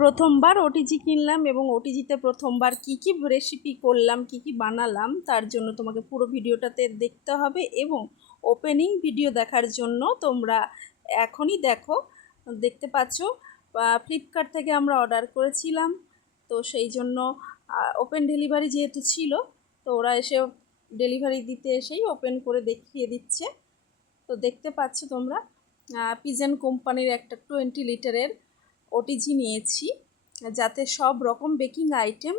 প্রথমবার ওটিজি কিনলাম এবং ওটিজিতে প্রথমবার কি কি রেসিপি করলাম, কি কি বানালাম, তার জন্য তোমাকে পুরো ভিডিওটাতে দেখতে হবে এবং ওপেনিং ভিডিও দেখার জন্য তোমরা এখনই দেখতে পাচ্ছ ফ্লিপকার্ট থেকে আমরা অর্ডার করেছিলাম। তো সেই জন্য ওপেন ডেলিভারি যেহেতু ছিল, তো ওরা এসে ডেলিভারি দিতে এসেই ওপেন করে দেখিয়ে দিচ্ছে। তো দেখতে পাচ্ছ তোমরা পিজন কোম্পানির একটা 20 লিটারের ওটিজি নিয়েছি, যাতে সব রকম বেকিং আইটেম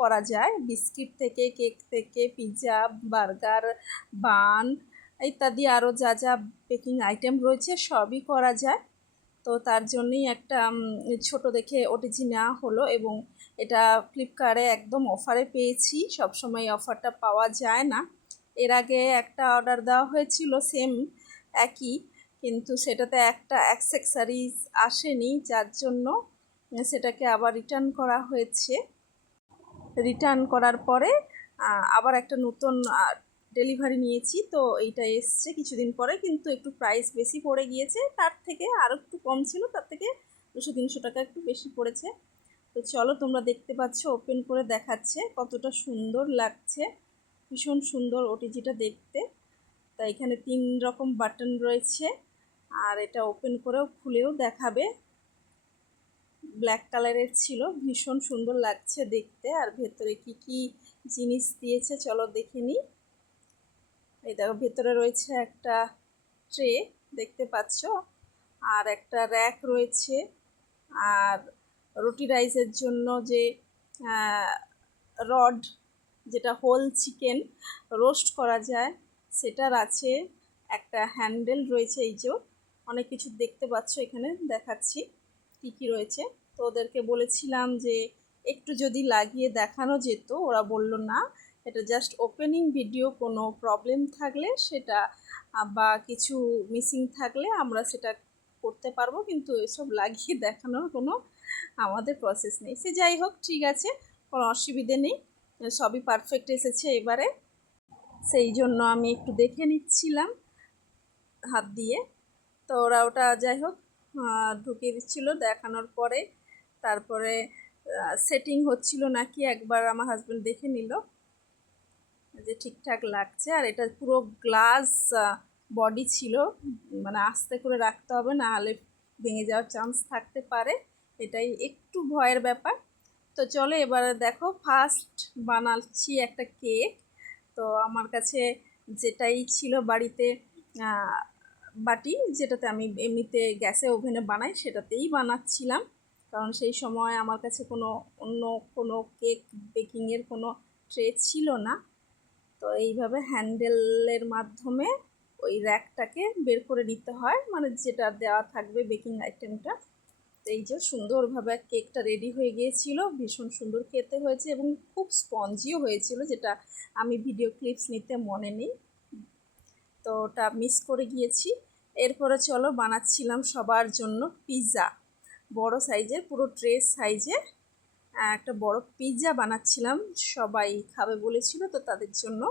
করা যায়, বিস্কিট থেকে, কেক থেকে, পিৎজা, বার্গার, বান ইত্যাদি আরও যা যা বেকিং আইটেম রয়েছে সবই করা যায়। তো তার জন্যই একটা ছোট দেখে ওটিজি নেওয়া হলো এবং এটা ফ্লিপকার্টে একদম অফারে পেয়েছি। সবসময় অফারটা পাওয়া যায় না। এর আগে একটা অর্ডার দেওয়া হয়েছিল সেম একই, কিন্তু সেটাতে একটা অ্যাক্সেসরিজ আসেনি, যার জন্য সেটাকে আবার রিটার্ন করা হয়েছে। রিটার্ন করার পরে আবার একটা নতুন ডেলিভারি নিয়েছি। তো এইটা এসছে কিছুদিন পরে, কিন্তু একটু প্রাইস বেশি পড়ে গিয়েছে, তার থেকে আরও একটু কম ছিল, তার থেকে 200-300 টাকা একটু বেশি পড়েছে। তো চলো, তোমরা দেখতে পাচ্ছ ওপেন করে দেখাচ্ছে কতটা সুন্দর লাগছে, ভীষণ সুন্দর ওটিজিটা দেখতে। তা এখানে 3 রকম বাটন রয়েছে, আর এটা ওপেন করেও খুলেও দেখাবে। ব্ল্যাক কালারের ছিল, ভীষণ সুন্দর লাগছে দেখতে। আর ভেতরে কি কি জিনিস দিয়েছে চলো দেখে নিই। এই দেখো, ভেতরে রয়েছে একটা ট্রে, দেখতে পাচ্ছ, আর একটা র্যাক রয়েছে, আর রুটি রাইসের জন্য যে রড, যেটা হোল চিকেন রোস্ট করা যায় সেটার আছে, একটা হ্যান্ডেল রয়েছে। এই যে অনেক কিছু দেখতে পাচ্ছ, এখানে দেখাচ্ছি কী কী রয়েছে। তো ওদেরকে বলেছিলাম যে একটু যদি লাগিয়ে দেখানো যেত, ওরা বলল না, এটা জাস্ট ওপেনিং ভিডিও, কোনো প্রবলেম থাকলে সেটা বা কিছু মিসিং থাকলে আমরা সেটা করতে পারবো, কিন্তু এসব লাগিয়ে দেখানোর কোনো আমাদের প্রসেস নেই। সে যাই হোক, ঠিক আছে, কোনো অসুবিধে নেই, সবই পারফেক্ট এসেছে এবারে। সেই জন্য আমি একটু দেখে নিচ্ছিলাম হাত দিয়ে। তো ওরা ওটা যাই হোক ঢুকিয়ে দিচ্ছিল, দেখানোর পরে তারপরে সেটিং হচ্ছিল নাকি একবার আমার হাজব্যান্ড দেখে নিল যে ঠিকঠাক লাগছে। আর এটা পুরো গ্লাস বডি ছিল, মানে আস্তে করে রাখতে হবে, না হলে ভেঙে যাওয়ার চান্স থাকতে পারে, এটাই একটু ভয়ের ব্যাপার। তো চলো এবারে দেখো, ফার্স্ট বানাচ্ছি একটা কেক। তো আমার কাছে যেটাই ছিল বাড়িতে বাটি, যেটাতে আমি এমনিতে গ্যাসে ওভেনে বানাই, সেটাতেই বানাচ্ছিলাম, কারণ সেই সময় আমার কাছে অন্য কোনো কেক বেকিংয়ের কোনো ট্রে ছিল না। তো এইভাবে হ্যান্ডেলের মাধ্যমে ওই র্যাকটাকে বের করে নিতে হয়, মানে যেটা দেওয়া থাকবে বেকিং আইটেমটা। তো এই যে সুন্দরভাবে কেকটা রেডি হয়ে গিয়েছিল, ভীষণ সুন্দর খেতে হয়েছে এবং খুব স্পঞ্জিও হয়েছিল, যেটা আমি ভিডিও ক্লিপস নিতে মনে নেই, তো ওটা মিস করে গিয়েছি। এরপরে চলো বানাচ্ছিলাম সবার জন্য পিৎজা, বড় সাইজের, পুরো ট্রে সাইজের একটা বড় পিৎজা বানাচ্ছিলাম, সবাই খাবে বলেছিল তো তাদের জন্য।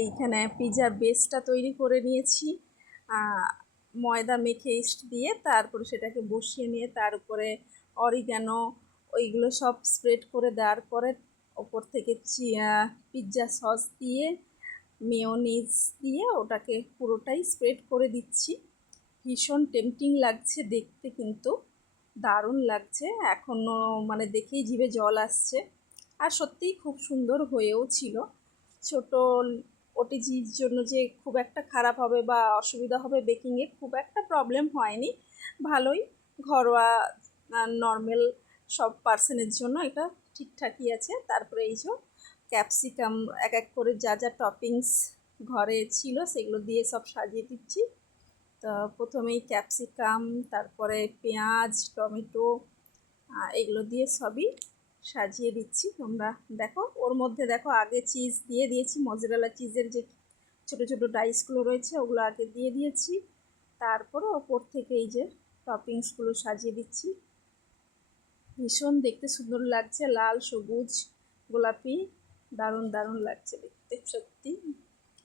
এইখানে পিৎজার বেসটা তৈরি করে নিয়েছি, ময়দা মেখে ইস্ট দিয়ে, তারপরে সেটাকে বসিয়ে নিয়ে তার উপরে অরিগ্যানো ওইগুলো সব স্প্রেড করে দেওয়ার পরে ওপর থেকে পিৎজা সস দিয়ে, মেয়োনিজ দিয়ে ওটাকে পুরোটাই স্প্রেড করে দিচ্ছি। ভীষণ টেম্পটিং লাগছে দেখতে, কিন্তু দারুণ লাগছে, এখনও মানে দেখেই জিভে জল আসছে। আর সত্যিই খুব সুন্দর হয়েও ছিল। ছোট ওটিজির জন্য যে খুব একটা খারাপ হবে বা অসুবিধা হবে বেকিংয়ে, খুব একটা প্রবলেম হয়নি, ভালোই ঘরোয়া নর্মাল সব পার্সনের জন্য এটা ঠিকঠাকই আছে। তারপরে এই যে ক্যাপসিকাম এক এক করে যা যা টপিংস ঘরে ছিল সেগুলো দিয়ে সব সাজিয়ে দিচ্ছি। তো প্রথমেই ক্যাপসিকাম, তারপরে পেঁয়াজ, টমেটো, এগুলো দিয়ে সবই সাজিয়ে দিচ্ছি। তোমরা দেখো, ওর মধ্যে দেখো আগে চিজ দিয়ে দিয়েছি, মজরেলা চিজের যে ছোটো ছোটো ডাইসগুলো রয়েছে ওগুলো আগে দিয়ে দিয়েছি, তারপরে ওপর থেকে এই যে টপিংসগুলো সাজিয়ে দিচ্ছি। ভীষণ দেখতে সুন্দর লাগছে, লাল, সবুজ, গোলাপি, দারুণ দারুণ লাগছে দেখতে। সত্যি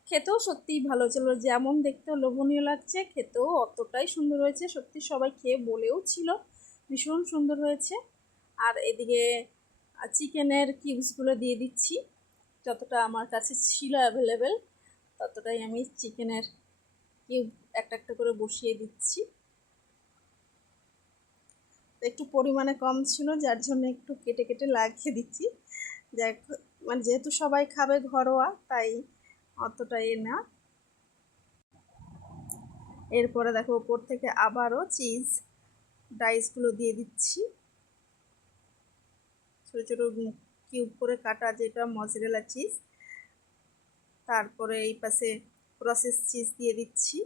খেতেও সত্যিই ভালো ছিল, যেমন দেখতেও লোভনীয় লাগছে, খেতেও অতটাই সুন্দর হয়েছে। সত্যি সবাই খেয়ে বলেও ছিল ভীষণ সুন্দর হয়েছে। আর এদিকে চিকেনের কিউবসগুলো দিয়ে দিচ্ছি, যতটা আমার কাছে ছিল অ্যাভেলেবেল ততটাই আমি চিকেনের কিউব একটা একটা করে বসিয়ে দিচ্ছি। একটু পরিমাণে কম ছিল যার জন্য একটু কেটে কেটে লাগিয়ে দিচ্ছি। যাই মানে যেহেতু সবাই খাবে ঘরোয়া, তাই অতটা না। এরপরে দেখো ওপর থেকে আবারও চিজ ডাইসগুলো দিয়ে দিচ্ছি, ছোটো ছোটো কিউব করে কাটা, যেটা মজরেলা চিজ। তারপরে এই পাশে প্রসেস চিজ দিয়ে দিচ্ছি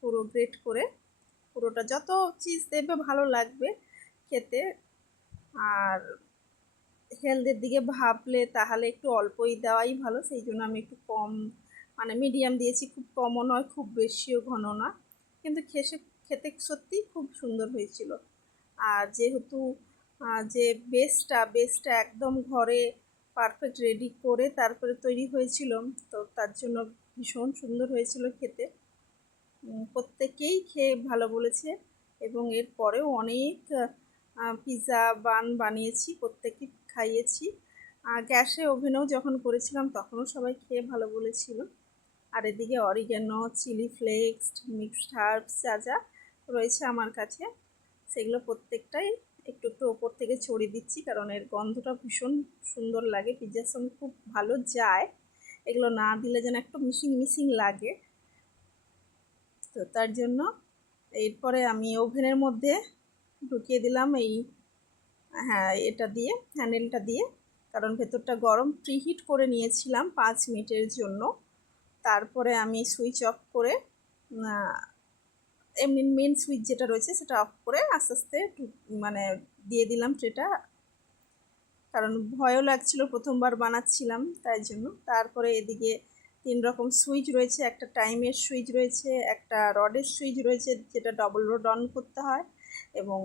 পুরো গ্রেট করে। পুরোটা যত চিজ দেবে ভালো লাগবে খেতে। আর হেলথের দিকে ভাবলে তাহলে একটু অল্পই দেওয়াই ভালো, সেই জন্য আমি একটু কম মানে মিডিয়াম দিয়েছি, খুব কমও নয় খুব বেশিও ঘন না, কিন্তু খেতে সত্যিই খুব সুন্দর হয়েছিল। আর যেহেতু যে বেসটা একদম ঘরে পারফেক্ট রেডি করে তারপরে তৈরি হয়েছিল, তো তার জন্য ভীষণ সুন্দর হয়েছিল খেতে। প্রত্যেকেই খেয়ে ভালো বলেছে, এবং এর পরেও অনেক পিৎজা বান বানিয়েছি, প্রত্যেককে খাইয়েছি। গ্যাসে ওভেনেও যখন করেছিলাম তখনও সবাই খেয়ে ভালো বলেছিল। আর এদিকে oregano, chilli flakes, mixed herbs যা যা রয়েছে আমার কাছে, সেগুলো প্রত্যেকটাই একটু একটু ওপর থেকে ছড়িয়ে দিচ্ছি, কারণ এর গন্ধটা ভীষণ সুন্দর লাগে, পিৎজার সঙ্গে খুব ভালো যায়। এগুলো না দিলে যেন একটু মিসিং মিসিং লাগে, তো তার জন্য এরপরে আমি ওভেনের মধ্যে ঢুকিয়ে দিলাম এই এটা দিয়ে, হ্যান্ডেলটা দিয়ে, কারণ ভেতরটা গরম। প্রিহিট করে নিয়েছিলাম 5 মিনিটের জন্য। তারপরে আমি সুইচ অফ করে এমনি মেন সুইচ যেটা রয়েছে সেটা অফ করে আস্তে আস্তে মানে দিয়ে দিলাম ট্রেটা, কারণ ভয়ও লাগছিল প্রথমবার বানাচ্ছিলাম তাই জন্য। তারপরে এদিকে 3 রকম সুইচ রয়েছে, একটা টাইমের সুইচ রয়েছে, একটা রডের সুইচ রয়েছে যেটা ডবল রোড অন করতে হয়, এবং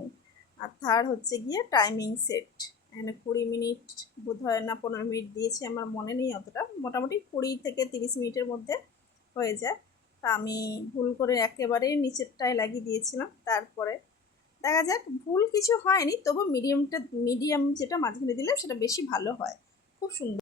থার্ড হচ্ছে গিয়ে টাইমিং সেট। এখানে 20 মিনিট বোধ হয় না 15 মিনিট দিয়েছি, আমার মনে নেই অতটা, মোটামুটি 20 থেকে 30 মিনিটের মধ্যে হয়ে যায়। তা আমি ভুল করে একেবারেই নিচেরটায় লাগিয়ে দিয়েছিলাম। তারপরে দেখা যাক, ভুল কিছু হয়নি, তবু মিডিয়াম যেটা মাঝখানে দিলে সেটা বেশি ভালো হয়, খুব সুন্দর।